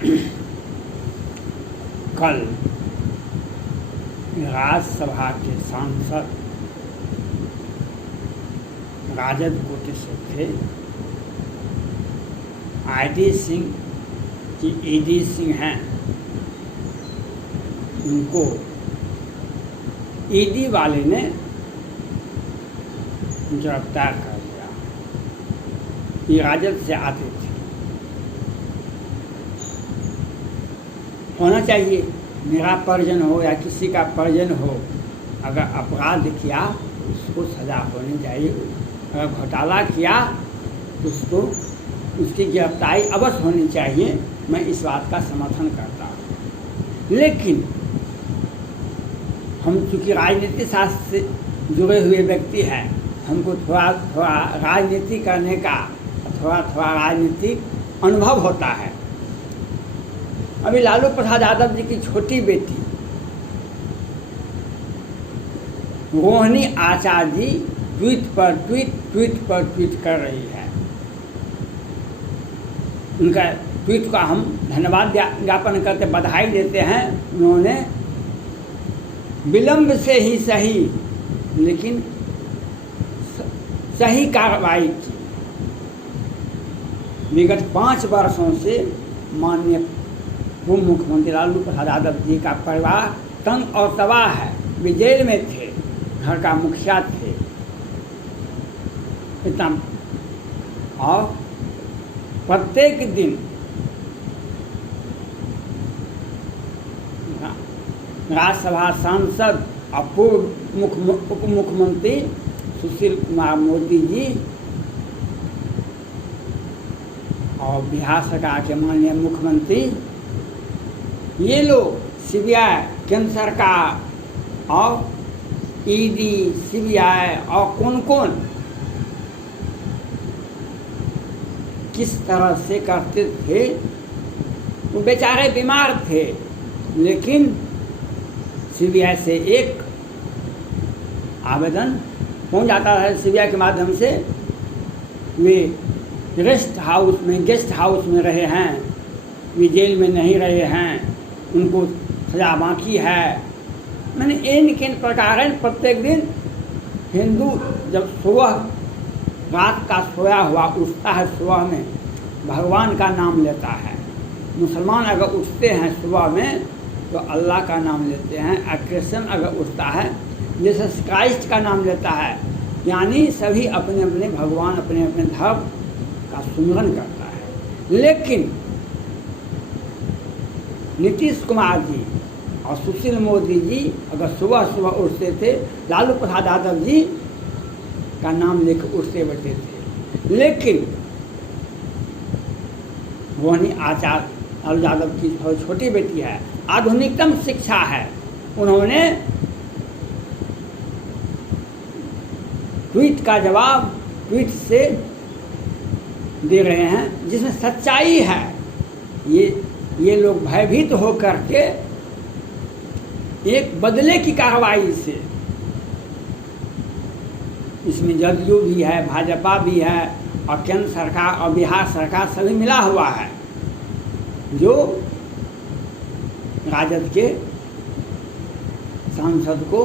कल राज्यसभा के सांसद राजद कोटि से थे आईडी सिंह की ईडी सिंह हैं, उनको ईडी वाले ने गिरफ्तार कर लिया। ये राजद से आते थे। होना चाहिए, मेरा परिजन हो या किसी का परिजन हो, अगर अपराध किया तो उसको सज़ा होनी चाहिए। अगर घोटाला किया तो उसको उसकी गिरफ्तारी अवश्य होनी चाहिए। मैं इस बात का समर्थन करता हूँ। लेकिन हम चूँकि राजनीति शास्त्र से जुड़े हुए व्यक्ति हैं, हमको थोड़ा थोड़ा राजनीति करने का थोड़ा थोड़ा राजनीतिक अनुभव होता है। अभी लालू प्रसाद यादव जी की छोटी बेटी रोहिणी आचार्य जी ट्वीट पर ट्वीट कर रही है। उनका ट्वीट का हम धन्यवाद ज्ञापन करते बधाई देते हैं। उन्होंने विलंब से ही सही लेकिन सही कार्रवाई की। विगत 5 वर्षों से माननीय पूर्व मुख्यमंत्री लालू प्रसाद यादव जी का परिवार तंग और तबाह है। वे जेल में थे, घर का मुखिया थे, इतना। और प्रत्येक दिन राज्यसभा सांसद और पूर्व उप मुख्यमंत्री सुशील कुमार मोदी जी और बिहार सरकार के माननीय मुख्यमंत्री, ये लोग सीबीआई, केंद्र सरकार और ईडी, सीबीआई और कौन किस तरह से करते थे। वो बेचारे बीमार थे, लेकिन सीबीआई से एक आवेदन पहुंच जाता है। सीबीआई के माध्यम से वे गेस्ट हाउस में रहे हैं, वे जेल में नहीं रहे हैं, उनको सजा बाकी है। मैंने इन प्रकार प्रत्येक दिन हिंदू जब सुबह रात का सोया हुआ उठता है, सुबह में भगवान का नाम लेता है। मुसलमान अगर उठते हैं सुबह में तो अल्लाह का नाम लेते हैं। क्रिश्चियन अगर उठता है जीसस क्राइस्ट का नाम लेता है। यानी सभी अपने अपने भगवान, अपने अपने धर्म का सुमिरन करता है। लेकिन नीतीश कुमार जी और सुशील मोदी जी अगर सुबह सुबह उठते थे, लालू प्रसाद यादव जी का नाम लेकर उठते बैठे थे। लेकिन रोहिणी आचार्य लालू यादव की छोटी बेटी है, आधुनिकतम शिक्षा है, उन्होंने ट्वीट का जवाब ट्वीट से दे रहे हैं जिसमें सच्चाई है। ये लोग भयभीत होकर के एक बदले की कार्रवाई से, इसमें जदयू भी है, भाजपा भी है और केंद्र सरकार और बिहार सरकार सभी मिला हुआ है, जो राजद के सांसद को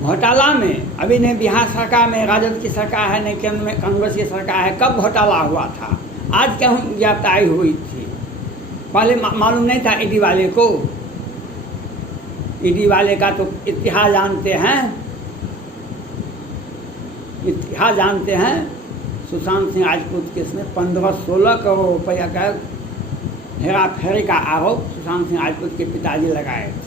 घोटाला में, अभी नहीं बिहार सरकार में राजद की सरकार है, नहीं केंद्र में कांग्रेस की सरकार है, कब घोटाला हुआ था, आज क्या गिरफ्तारी हुई थी। पहले मालूम नहीं था ईडी वाले को। ईडी वाले का तो इतिहास जानते हैं। सुशांत सिंह राजपूत केस में 15-16 करोड़ रुपया का हेरा फेरी का आरोप सुशांत सिंह राजपूत के पिताजी लगाए थे।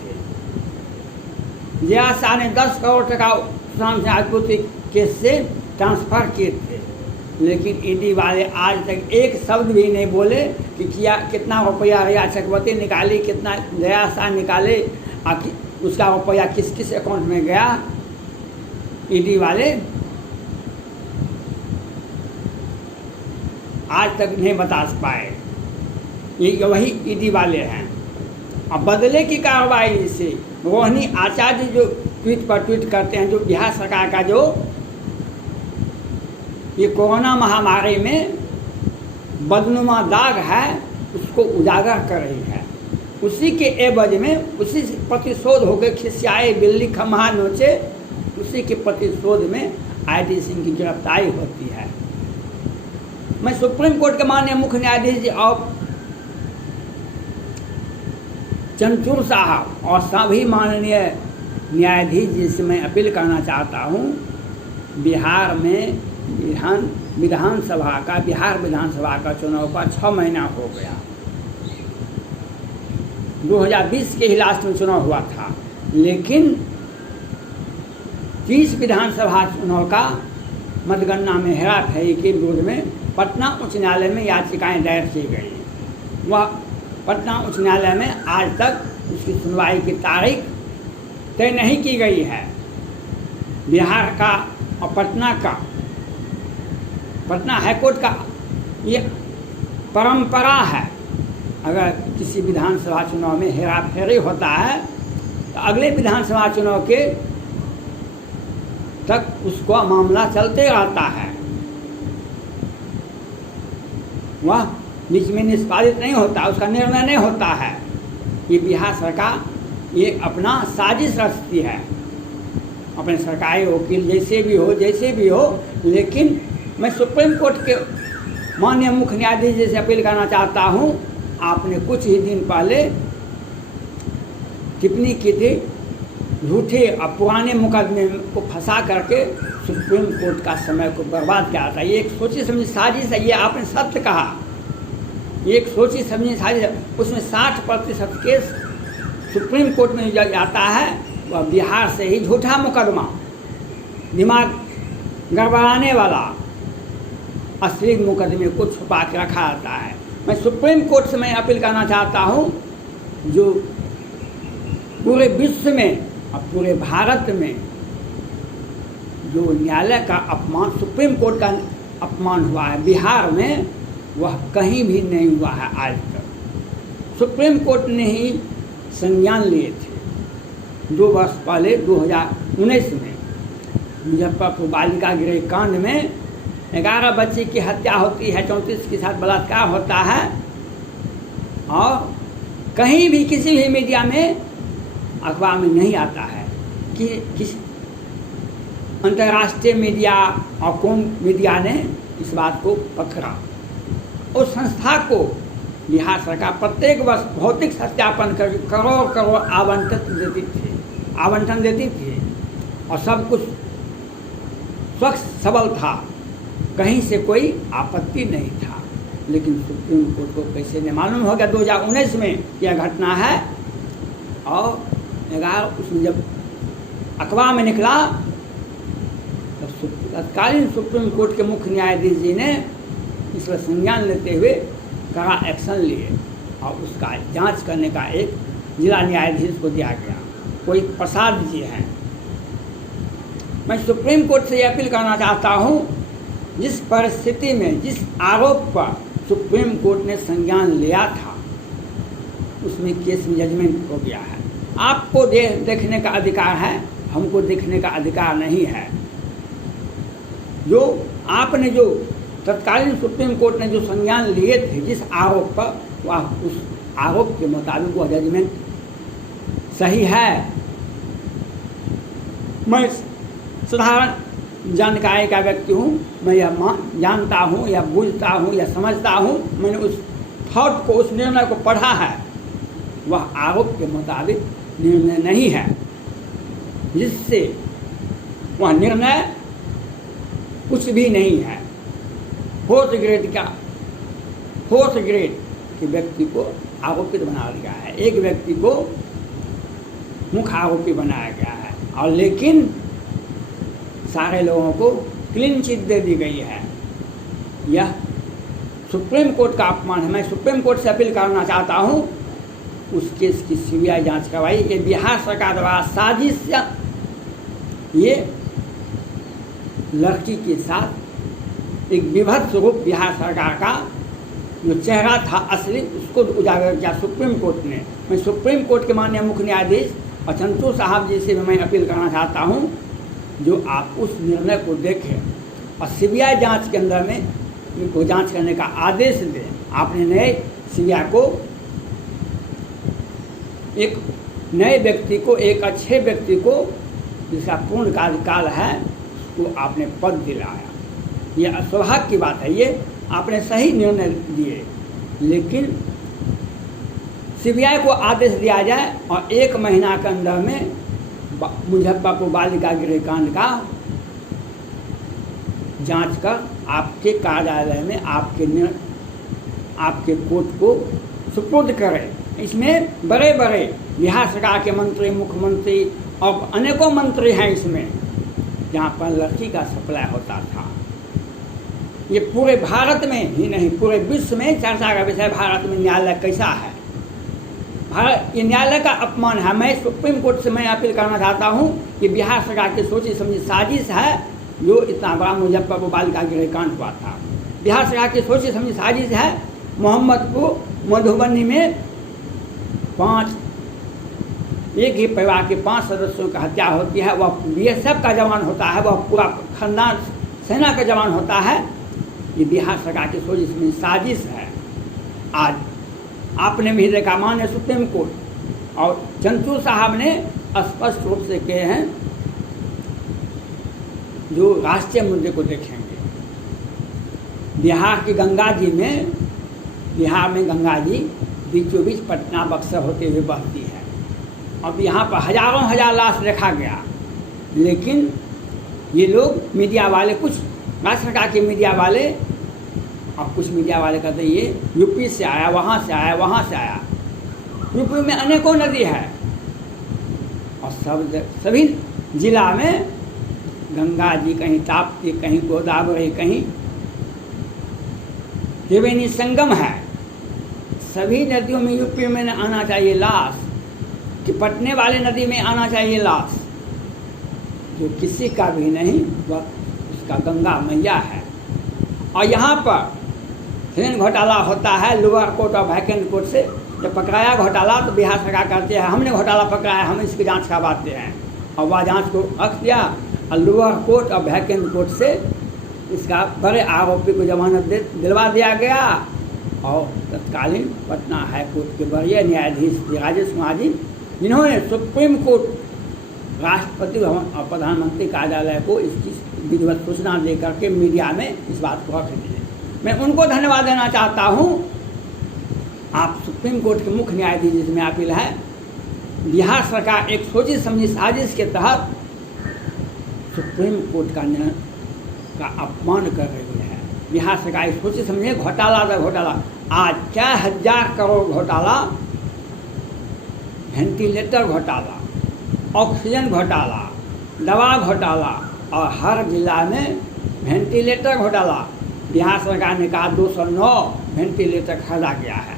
जया शाह ने 10 करोड़ टका सुशांत सिंह राजपूत के केस से ट्रांसफ़र किए थे। लेकिन ईडी वाले आज तक एक शब्द भी नहीं बोले कि कितना रुपया रिया चक्रवर्ती निकाली, कितना जया शाह निकाले, उसका रुपया किस किस अकाउंट में गया। ईडी वाले आज तक नहीं बता पाए। ये वही ईडी वाले हैं। अब बदले की कार्रवाई से रोहिणी आचार्य जो ट्वीट पर ट्वीट करते हैं, जो बिहार सरकार का जो ये कोरोना महामारी में बदनुमा दाग है, उसको उजागर कर रही है। उसी के एवज में, उसी से प्रतिशोध होकर खिसियाए बिल्ली खम्हा नोचे, उसी के प्रतिशोध में आईटी सिंह की गिरफ्तारी होती है। मैं सुप्रीम कोर्ट के माननीय मुख्य न्यायाधीश जी और चंद्रचूड़ साहब और सभी माननीय न्यायाधीश जी से मैं अपील करना चाहता हूँ, बिहार में बिहार विधानसभा का चुनाव का 6 महीना हो गया। 2020 के ही लास्ट में चुनाव हुआ था, लेकिन 30 विधानसभा चुनाव का मतगणना में हेराफेरी के विरोध में पटना उच्च न्यायालय में याचिकाएं दायर की गई। वह पटना उच्च न्यायालय में आज तक उसकी सुनवाई की तारीख तय नहीं की गई है। बिहार का और पटना हाईकोर्ट का ये परंपरा है, अगर किसी विधानसभा चुनाव में हेराफेरी होता है तो अगले विधानसभा चुनाव के तक उसका मामला चलते रहता है, वह बीच में निष्पादित नहीं होता, उसका निर्णय नहीं होता है। ये बिहार सरकार ये अपना साजिश रचती है, अपने सरकारी वकील जैसे भी हो। लेकिन मैं सुप्रीम कोर्ट के माननीय मुख्य न्यायाधीश जी से अपील करना चाहता हूँ, आपने कुछ ही दिन पहले टिप्पणी की थी, झूठे और पुराने मुकदमे को फंसा करके सुप्रीम कोर्ट का समय को बर्बाद किया था। ये एक सोची समझी साजिश है, ये आपने सत्य कहा, ये एक सोची समझी साजिश है। उसमें 60% केस सुप्रीम कोर्ट में जाता है, वह बिहार से ही झूठा मुकदमा, दिमाग गड़बड़ाने वाला असली मुकदमे को छुपा के रखा जाता है। मैं सुप्रीम कोर्ट से मैं अपील करना चाहता हूँ, जो पूरे विश्व में और पूरे भारत में जो न्यायालय का अपमान, सुप्रीम कोर्ट का अपमान हुआ है बिहार में, वह कहीं भी नहीं हुआ है आज तक। सुप्रीम कोर्ट ने ही संज्ञान लिए थे 2 वर्ष पहले 2019 में मुजफ्फरपुर बालिका गृह कांड में 11 बच्चे की हत्या होती है, 34 के साथ बलात्कार होता है, और कहीं भी किसी भी मीडिया में, अखबार में नहीं आता है कि किसी अंतर्राष्ट्रीय मीडिया और कौन मीडिया ने इस बात को पकड़ा। उस संस्था को बिहार सरकार प्रत्येक वर्ष भौतिक सत्यापन कर करोड़ आवंटन देती थी और सब कुछ स्वच्छ सबल था, कहीं से कोई आपत्ति नहीं था। लेकिन सुप्रीम कोर्ट को कैसे नहीं मालूम हो गया 2019 में यह घटना है, और 11 उसमें जब अखबार में निकला तब तत्कालीन सुप्रीम कोर्ट के मुख्य न्यायाधीश जी ने इस पर संज्ञान लेते हुए कड़ा एक्शन लिए और उसका जांच करने का एक जिला न्यायाधीश को दिया गया, कोई प्रसाद जी हैं। मैं सुप्रीम कोर्ट से यह अपील करना चाहता हूँ, जिस परिस्थिति में, जिस आरोप पर सुप्रीम कोर्ट ने संज्ञान लिया था, उसमें केस में जजमेंट हो गया है। आपको देखने का अधिकार है, हमको देखने का अधिकार नहीं है। जो आपने जो तत्कालीन सुप्रीम कोर्ट ने जो संज्ञान लिए थे जिस आरोप पर, वह उस आरोप के मुताबिक वह जजमेंट सही है। मैं साधारण जानकारी का व्यक्ति हूँ, मैं यह जानता हूँ या बूझता हूँ या समझता हूँ, मैंने उस थॉट को, उस निर्णय को पढ़ा है, वह आरोप के मुताबिक निर्णय नहीं है, जिससे वह निर्णय कुछ भी नहीं है। फोर्थ ग्रेड के व्यक्ति को आरोपित बना दिया है, एक व्यक्ति को मुख्य आरोपी बनाया गया है, और लेकिन सारे लोगों को क्लीन चिट दे दी गई है। यह सुप्रीम कोर्ट का अपमान है। मैं सुप्रीम कोर्ट से अपील करना चाहता हूँ, उस केस की सीबीआई जांच करवाई। ये बिहार सरकार द्वारा साजिश, ये लड़की के साथ एक विभत्स रूप बिहार सरकार का जो चेहरा था असली, उसको उजागर किया सुप्रीम कोर्ट ने। मैं सुप्रीम कोर्ट के माननीय मुख्य न्यायाधीश और चंद्रचूड़ साहब जी से मैं अपील करना चाहता हूँ, जो आप उस निर्णय को देखें और सीबीआई जांच के अंदर में इनको जांच करने का आदेश दें। आपने नए सीबीआई को एक नए व्यक्ति को, एक अच्छे व्यक्ति को जिसका पूर्ण कार्यकाल है, उसको आपने पद दिलाया। ये सौभाग्य की बात है, ये आपने सही निर्णय दिए। लेकिन सीबीआई को आदेश दिया जाए और 1 महीना के अंदर में मुजफ्फरपुर बालिका गृह कांड का जांच कर आपके कार्यालय में आपके कोर्ट को सुपुर्द करें। इसमें बड़े बड़े बिहार सरकार के मंत्री, मुख्यमंत्री और अनेकों मंत्री हैं इसमें, जहाँ पर लड़की का सप्लाई होता था। ये पूरे भारत में ही नहीं, पूरे विश्व में चर्चा का विषय भारत में न्यायालय कैसा है। ये न्यायालय का अपमान है। मैं सुप्रीम कोर्ट से मैं अपील करना चाहता हूँ कि बिहार सरकार की सोची समझी साजिश है जो इतना बड़ा मुजफ्फरपुर बालिका गृह कांड हुआ था। बिहार सरकार की सोची समझी साजिश है। मोहम्मदपुर मधुबनी में एक ही परिवार के 5 सदस्यों की हत्या होती है। वह BSF का जवान होता है, वह पूरा खानदान सेना का जवान होता है। ये बिहार सरकार की सोची समझी साजिश है। आज आपने भी देखा, माननीय सुप्रीम कोर्ट और चंद्रचूड़ साहब ने स्पष्ट रूप से कहे हैं जो राष्ट्रीय मुद्दे को देखेंगे। बिहार की गंगा जी में, बिहार में गंगा जी बीचों बीच पटना बक्सर होते हुए बहती है। अब यहाँ पर हजारों हजार लाश रखा गया, लेकिन ये लोग मीडिया वाले, कुछ राज्य सरकार के मीडिया वाले और कुछ मीडिया वाले कहते हैं ये यूपी से आया, वहाँ से आया, वहाँ से आया। यूपी में अनेकों नदी है और सभी जिला में गंगा जी कहीं ताप्ती, कहीं गोदावरी, कहीं त्रिवेणी संगम है। सभी नदियों में यूपी में आना चाहिए लाश, कि पटने वाले नदी में आना चाहिए लाश। जो किसी का भी नहीं, वह उसका गंगा मैया है। और यहाँ पर ऋण घोटाला होता है लोअर कोर्ट और वैकेंट कोर्ट से। जब पकड़ाया घोटाला तो बिहार सरकार कहते हैं हमने घोटाला पकड़ाया, हम इसकी जांच करवाते हैं, और वह जांच को रख दिया और लोअर कोर्ट और वैकेंट कोर्ट से इसका बड़े आरोपी को जमानत दिलवा दिया गया। और तत्कालीन पटना हाई कोर्ट के वरीय न्यायाधीश राजेश कुमार जी, जिन्होंने सुप्रीम कोर्ट, राष्ट्रपति भवन और प्रधानमंत्री कार्यालय को इसकी विधिवत सूचना दे करके मीडिया में इस बात को रख दिए, मैं उनको धन्यवाद देना चाहता हूँ। आप सुप्रीम कोर्ट के मुख्य न्यायाधीश, जिसमें अपील है बिहार सरकार एक सोची समझी साजिश के तहत सुप्रीम कोर्ट का अपमान कर रही है। बिहार सरकार एक सोची समझी घोटाला था घोटाला। आज क्या 1000 करोड़ घोटाला, वेंटिलेटर घोटाला, ऑक्सीजन घोटाला, दवा घोटाला और हर जिला में वेंटिलेटर घोटाला। बिहार सरकार ने कहा 209 वेंटिलेटर खरीदा गया है।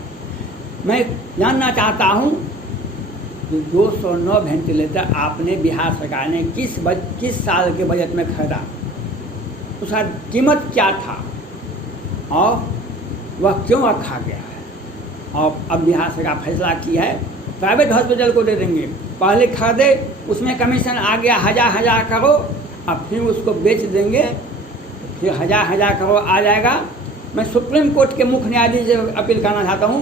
मैं जानना चाहता हूँ कि 209 वेंटिलेटर आपने बिहार सरकार ने किस साल के बजट में खरीदा, उसका कीमत क्या था और वह क्यों रखा गया है। और अब बिहार सरकार फैसला किया है प्राइवेट हॉस्पिटल को दे देंगे। पहले खरीदे, उसमें कमीशन आ गया 1000 करोड़, अब फिर उसको बेच देंगे, फिर 1000 करोड़ आ जाएगा। मैं सुप्रीम कोर्ट के मुख्य न्यायाधीश से अपील करना चाहता हूँ,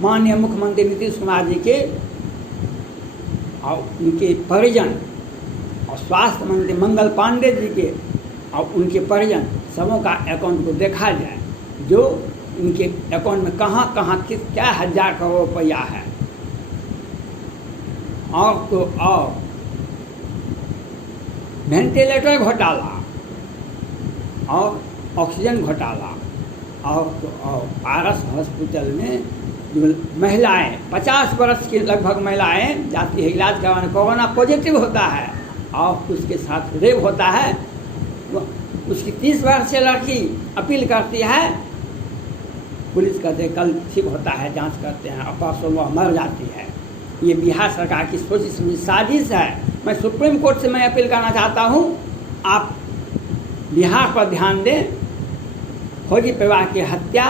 माननीय मुख्यमंत्री नीतीश कुमार जी के और उनके परिजन और स्वास्थ्य मंत्री मंगल पांडे जी के और उनके परिजन सबों का अकाउंट को देखा जाए, जो इनके अकाउंट में कहाँ कहाँ क्या 1000 करोड़ रुपया है। और तो और वेंटिलेटर घोटाला और ऑक्सीजन घोटाला, और तो और पारस हॉस्पिटल में जो महिलाएं 50 वर्ष की लगभग महिलाएं जाती है इलाज करवाने, कोरोना पॉजिटिव होता है और उसके साथ रेप होता है। उसकी 30 वर्षीय लड़की अपील करती है, पुलिस कहते कल ठीक होता है, जांच करते हैं और परसों वह मर जाती है। ये बिहार सरकार की सोची समझी साजिश है। मैं सुप्रीम कोर्ट से मैं अपील करना चाहता हूँ, आप बिहार पर ध्यान दें। फौजी परिवार की हत्या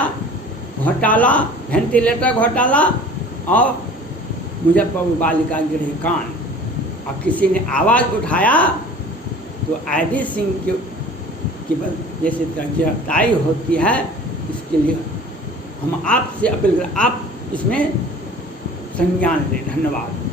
घोटाला, वेंटिलेटर घोटाला और मुजफ्फरपुर बालिका गृह कांड, और किसी ने आवाज़ उठाया तो अजय सिंह की जैसे गिरफ्तारी होती है, इसके लिए हम आपसे अपील करें, आप इसमें संज्ञान लें। धन्यवाद।